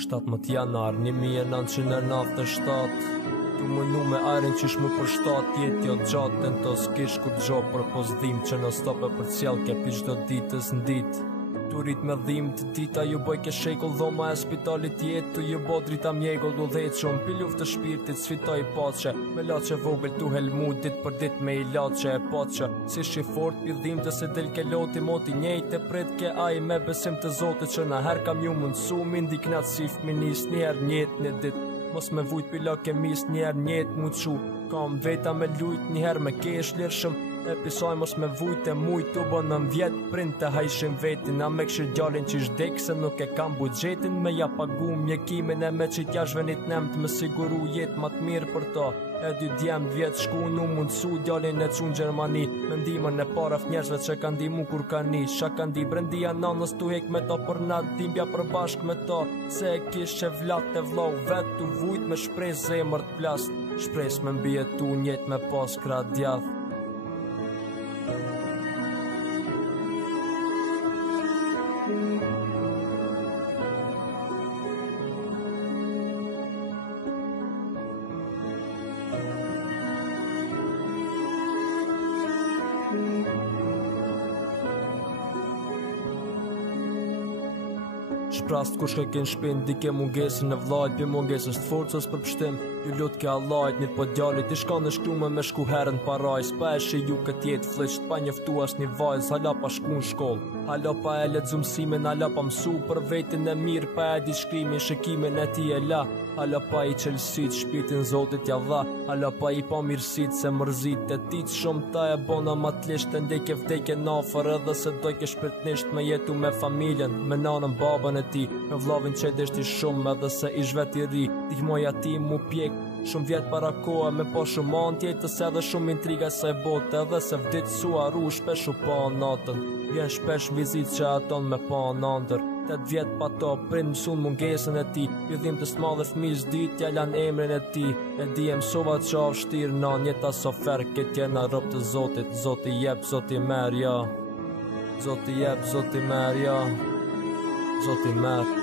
17 janar 1997. Tu mënu me arin qish mu për 7 jet jo gjatë në to s'kish ku t'gjo për pozdim që në stope për cjell ke pi qdo ditës në dit. Tu rrit me dhim të dita ju boj ke shekull dhoma e spitalit jet tu ju bo drita mjegull du dhejt shumë pi luft të shpirtit sfitoj pache me lache vogël tu helmu dit për dit me i lache e pache si shifort pi dhim të se del ke loti moti njejt e prit ke aj me besim të zotit që na her kam ju mundësu mi ndiknat si fminis njer njet një dit mos me vujt pila ke mis njer njet mu qu kam veta me lujt njëher me kesh lirshëm e pisoj mos me vujt e mujt u bon në vjet print të hajshim vetin a me kshir gjallin qish dek se nuk e kam bugjetin me ja pagu mjekimin e me qit jash venit nemt me siguru jet mat mirë për ta e dy djem vjet shku nu mundësu djallin e qun Gjermani me ndimën e paraf njerëzve që kanë dimu kur ka ni sha kanë di brendia nanës tu hek me ta për nat dimbja për bashk me ta se e kish që vlat e vlau vet tu vujt me shprej zemër t'plast shpres me mbjetu njet me pas kra djath. Shprast kush ke kin shpin dike mungesën e vlajt pi mungesës të forcës për pështim ju lut ke Allahit mirë po djalit i shkan dhe shkrume me shku herën paraj s'pa e shi ju këtë jetë flisht pa njëftu as një vajz hala pa shku në shkoll hala pa e letë zumësimin hala pa mësu për vetin e mirë pa e di shkrimin shikimin e ti e la hala pa i qelsit shpirtin zotit ja dha hala pa i pa mirësit se mërzit e ti të shumë ta e bona matlisht e ndeke vdeke nafer edhe se dojke shpirtnisht me jetu me familjen me nanën babën e ti me vlavin që deshti shumë edhe se i zhvet i ri dihmoja ti mu pjek shumë vjet para koha me po shumë antjetës edhe shumë intriga se botë edhe se vdit su arru shpesh u pa natën vjen shpesh vizit që aton me pa nëndër 8 vjet pa to prin mësun mungesën e ti pjedhim të s'madhe fmiz dit jalan emrin e ti e di e mësova që avshtir nan jeta sofer këtë jena rëp të zotit zoti jep zoti mer ja zoti jep zoti mer ja zoti mer